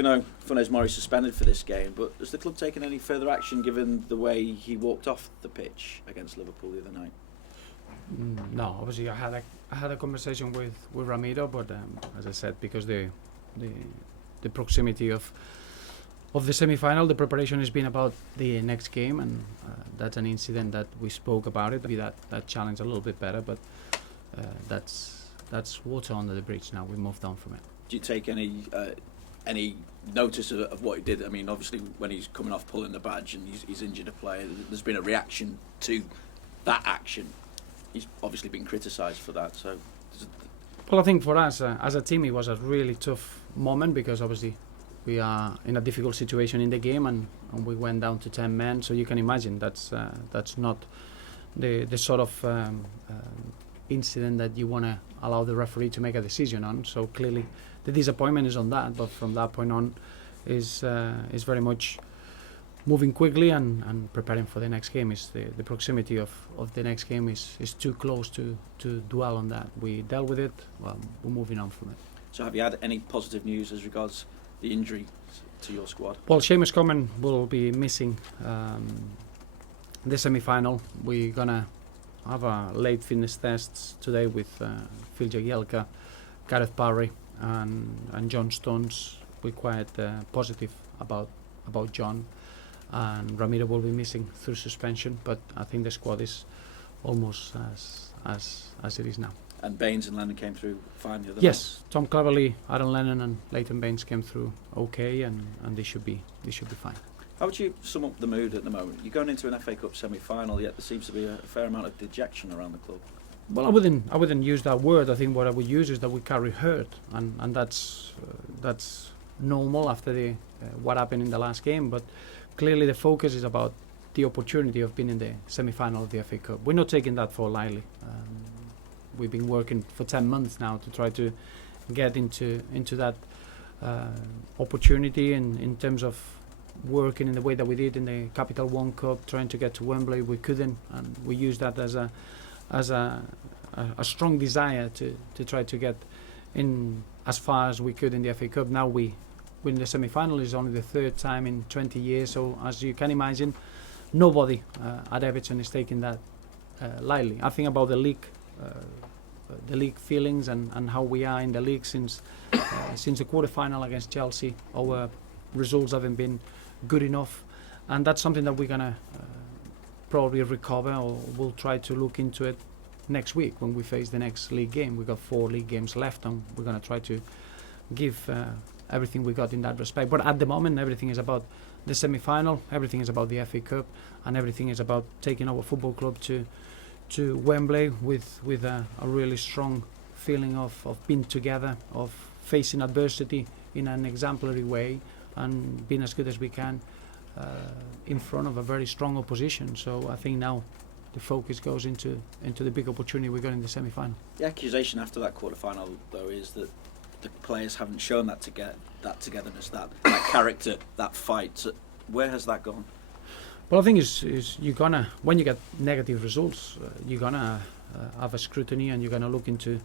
We know Funes Mori's suspended for this game, but has the club taken any further action given the way he walked off the pitch against Liverpool the other night? No, obviously I had a conversation with Ramiro, but as I said, because the proximity of the semi-final, the preparation has been about the next game, and that's an incident that we spoke about it. Maybe that challenge a little bit better, but that's water under the bridge now. We moved on from it. Do you take any notice of what he did? I mean, obviously when he's coming off pulling the badge and he's injured a player, there's been a reaction to that action. He's obviously been criticised for that. So, well, I think for us as a team, it was a really tough moment because obviously we are in a difficult situation in the game, and we went down to 10 men. So you can imagine that's not the sort of incident that you want to allow the referee to make a decision on. So clearly, the disappointment is on that. But from that point on, is very much moving quickly and preparing for the next game. Is the proximity of the next game is too close to dwell on that. We dealt with it. Well, we're moving on from it. So have you had any positive news as regards the injury to your squad? Well, Seamus Coleman will be missing the semi-final. We're gonna have a late fitness test today with Phil Jagielka, Gareth Barry, and John Stones. We're quite positive about John. And Ramiro will be missing through suspension, but I think the squad is almost as it is now. And Baines and Lennon came through fine the other Yes, night. Tom Cleverley, Aaron Lennon and Leighton Baines came through okay, and they should be fine. How would you sum up the mood at the moment? You're going into an FA Cup semi-final, yet there seems to be a fair amount of dejection around the club. Well, I wouldn't use that word. I think what I would use is that we carry hurt, and that's normal after what happened in the last game. But clearly, the focus is about the opportunity of being in the semi-final of the FA Cup. We're not taking that for lightly. We've been working for 10 months now to try to get into that opportunity in terms of working in the way that we did in the Capital One Cup, trying to get to Wembley. We couldn't, and we used that as a strong desire to try to get in as far as we could in the FA Cup. Now we win the semi-final. Is only the third time in 20 years, so as you can imagine, nobody at Everton is taking that lightly. I think about the league feelings and how we are in the league since the quarter-final against Chelsea. Our results haven't been good enough, and that's something that we're gonna probably recover, or we'll try to look into it next week when we face the next league game. We've got 4 league games left, and we're gonna try to give everything we got in that respect. But at the moment, everything is about the semi-final, everything is about the FA Cup, and everything is about taking our football club to Wembley with a really strong feeling of being together, of facing adversity in an exemplary way, and being as good as we can in front of a very strong opposition. So I think now the focus goes into the big opportunity we got in the semi-final. The accusation after that quarter-final, though, is that the players haven't shown that togetherness, that character, that fight. So where has that gone? Well, I think is you're gonna, when you get negative results, you're gonna have a scrutiny, and you're gonna look into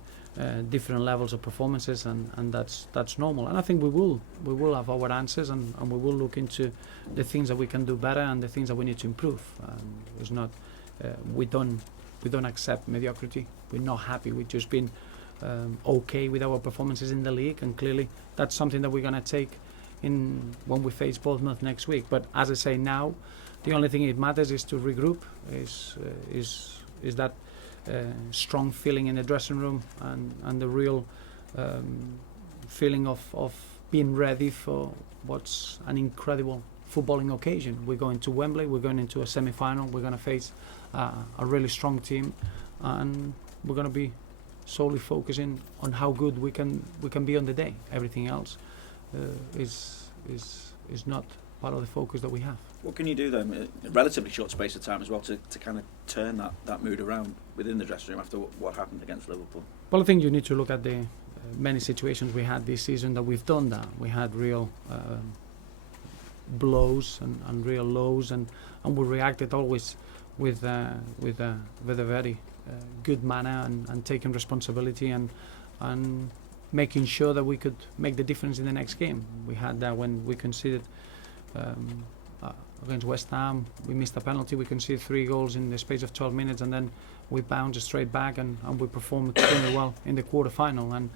different levels of performances, and that's normal. And I think we will have our answers, and we will look into the things that we can do better and the things that we need to improve. It's not we don't accept mediocrity. We're not happy with just being okay with our performances in the league, and clearly that's something that we're gonna take in when we face Bournemouth next week. But as I say now, the only thing it matters is to regroup. Is that strong feeling in the dressing room, and the real feeling of being ready for what's an incredible footballing occasion. We're going to Wembley. We're going into a semi-final. We're going to face a really strong team, and we're going to be solely focusing on how good we can be on the day. Everything else is not part of the focus that we have. What can you do then, in a relatively short space of time as well, to kind of turn that mood around within the dressing room after what happened against Liverpool? Well, I think you need to look at the many situations we had this season that we've done that. We had real blows and real lows, and we reacted always with a very good manner and taking responsibility and making sure that we could make the difference in the next game. We had that when we conceded against West Ham. We missed a penalty. We conceded 3 goals in the space of 12 minutes, and then we bounced straight back, and we performed extremely well in the quarter-final. And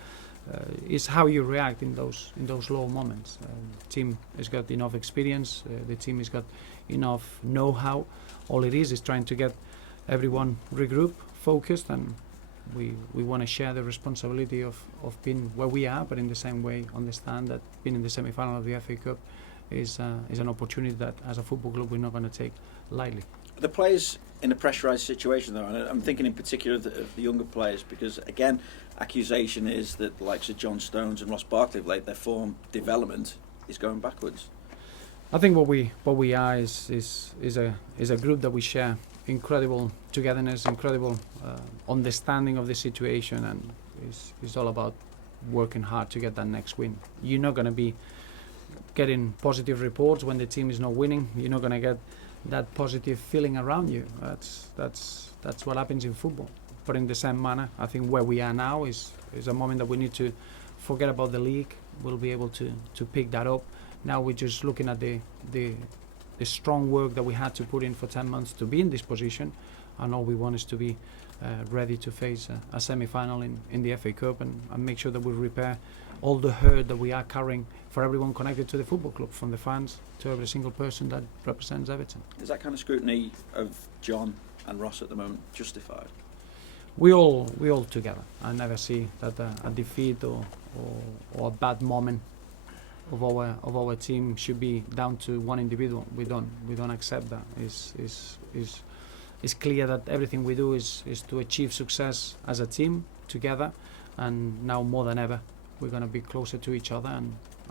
it's how you react in those low moments. The team has got enough experience. The team has got enough know-how. All it is trying to get everyone regroup, focused, and we want to share the responsibility of being where we are, but in the same way understand that being in the semi-final of the FA Cup is an opportunity that as a football club we're not going to take lightly. The players in a pressurised situation, though, and I'm thinking in particular of the younger players, because again, accusation is that the likes of John Stones and Ross Barkley of late, their form development is going backwards. I think what we are is a group that we share incredible togetherness, incredible understanding of the situation, and it's all about working hard to get that next win. You're not going to be getting positive reports when the team is not winning. You're not going to get that positive feeling around you. That's what happens in football. But in the same manner, I think where we are now is a moment that we need to forget about the league. We'll be able to pick that up. Now we're just looking at the strong work that we had to put in for 10 months to be in this position, and all we want is to be ready to face a semi-final in the FA Cup and make sure that we repair all the hurt that we are carrying for everyone connected to the football club, from the fans to every single person that represents Everton. Is that kind of scrutiny of John and Ross at the moment justified? We all together. I never see that a defeat or a bad moment of our team should be down to one individual. We don't accept that. It's clear that everything we do is to achieve success as a team together, and now more than ever we're going to be closer to each other,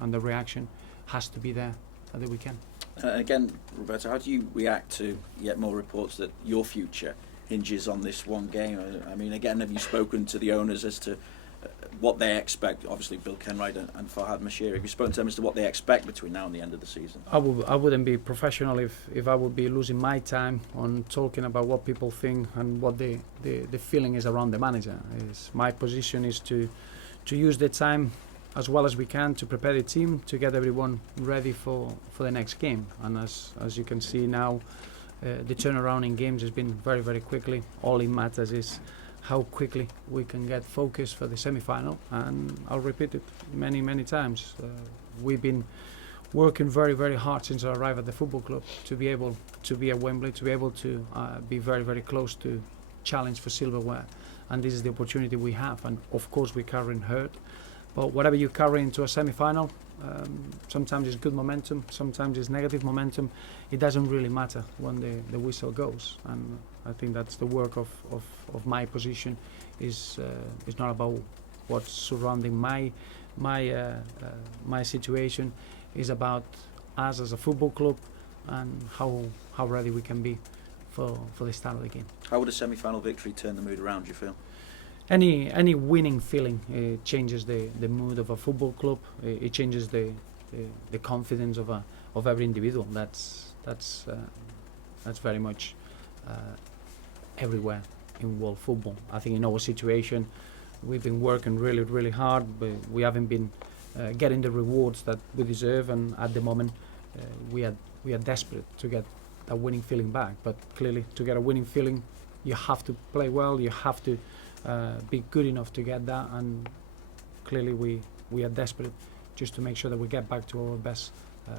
and the reaction has to be there at the weekend. Again, Roberto, how do you react to yet more reports that your future hinges on this one game? I mean, again, have you spoken to the owners as to what they expect? Obviously, Bill Kenwright and Farhad Mashiri. Have you spoken to them as to what they expect between now and the end of the season? I wouldn't be professional if I would be losing my time on talking about what people think and what the feeling is around the manager. My position is to use the time as well as we can to prepare the team, to get everyone ready for the next game. And as you can see now, the turnaround in games has been very, very quickly. All it matters is how quickly we can get focused for the semi-final, and I'll repeat it many, many times. We've been working very, very hard since I arrived at the football club to be able to be at Wembley, to be able to be very, very close to challenge for silverware, and this is the opportunity we have. And of course we're carrying hurt, but whatever you carry into a semi-final, sometimes it's good momentum, sometimes it's negative momentum. It doesn't really matter when the whistle goes, and I think that's the work of my position. Is not about what's surrounding my situation. Is about us as a football club and how ready we can be for the start of the game. How would a semi-final victory turn the mood around, do you feel? Any winning feeling changes the mood of a football club. It changes the confidence of every individual. That's very much everywhere in world football. I think in our situation, we've been working really, really hard, but we haven't been getting the rewards that we deserve. And at the moment, we are desperate to get that winning feeling back. But clearly, to get a winning feeling, you have to play well. You have to be good enough to get that, and clearly we are desperate just to make sure that we get back to our best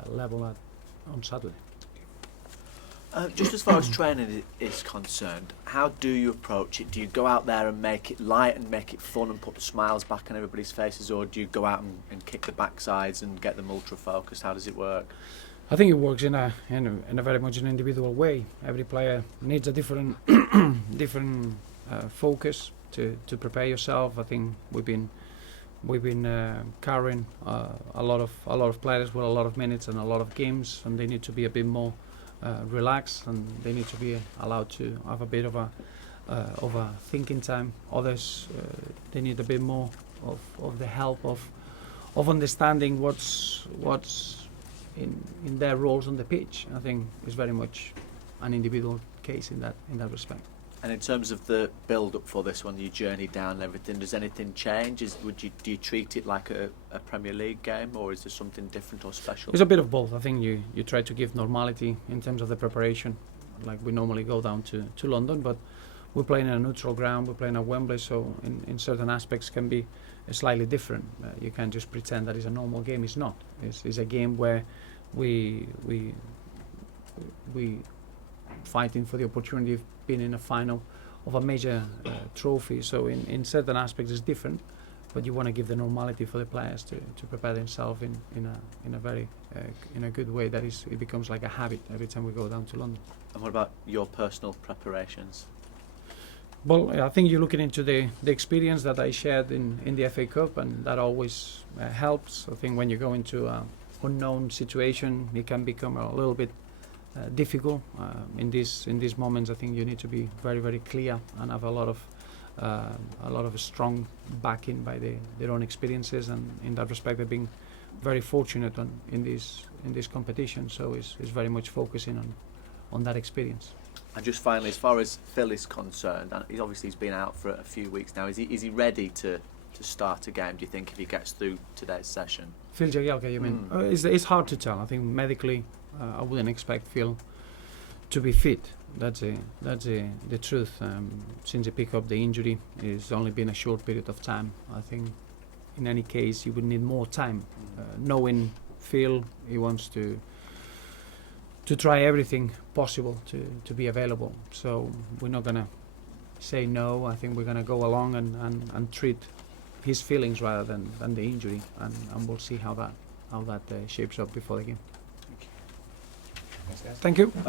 level on Saturday. Just as far as training is concerned, how do you approach it? Do you go out there and make it light and make it fun and put the smiles back on everybody's faces, or do you go out and kick the backsides and get them ultra focused? How does it work? I think it works in a very much an individual way. Every player needs a different focus to prepare yourself. I think we've been carrying a lot of players with a lot of minutes and a lot of games, and they need to be a bit more relaxed, and they need to be allowed to have a bit of a thinking time. Others they need a bit more of the help of understanding what's in their roles on the pitch. I think it's very much an individual case in that respect. And in terms of the build-up for this one, your journey down and everything, does anything change? Do you treat it like a Premier League game, or is there something different or special? It's a bit of both. I think you try to give normality in terms of the preparation, like we normally go down to London, but we're playing in a neutral ground, we're playing at Wembley, so in certain aspects can be slightly different. You can't just pretend that it's a normal game. It's not. It's a game where we fighting for the opportunity of being in a final of a major trophy. So in certain aspects it's different, but you want to give the normality for the players to prepare themselves in a very in a good way. That is, it becomes like a habit every time we go down to London. And what about your personal preparations? Well, I think you're looking into the experience that I shared in the FA Cup, and that always helps. I think when you go into an unknown situation, it can become a little bit difficult. In these moments, I think you need to be very, very clear and have a lot of strong backing by their own experiences. And in that respect, they've been very fortunate in this competition. So it's very much focusing on that experience. And just finally, as far as Phil is concerned, and he's been out for a few weeks now. Is he ready to start a game? Do you think if he gets through today's session? Phil Jagielka, you mean? It's hard to tell. I think medically, I wouldn't expect Phil to be fit. That's the truth. Since he picked up the injury, it's only been a short period of time. I think in any case, you would need more time. Knowing Phil, he wants to try everything possible to be available. So we're not going to say no. I think we're going to go along and treat his feelings rather than the injury, and we'll see how that shapes up before the game. Thank you. Thank you.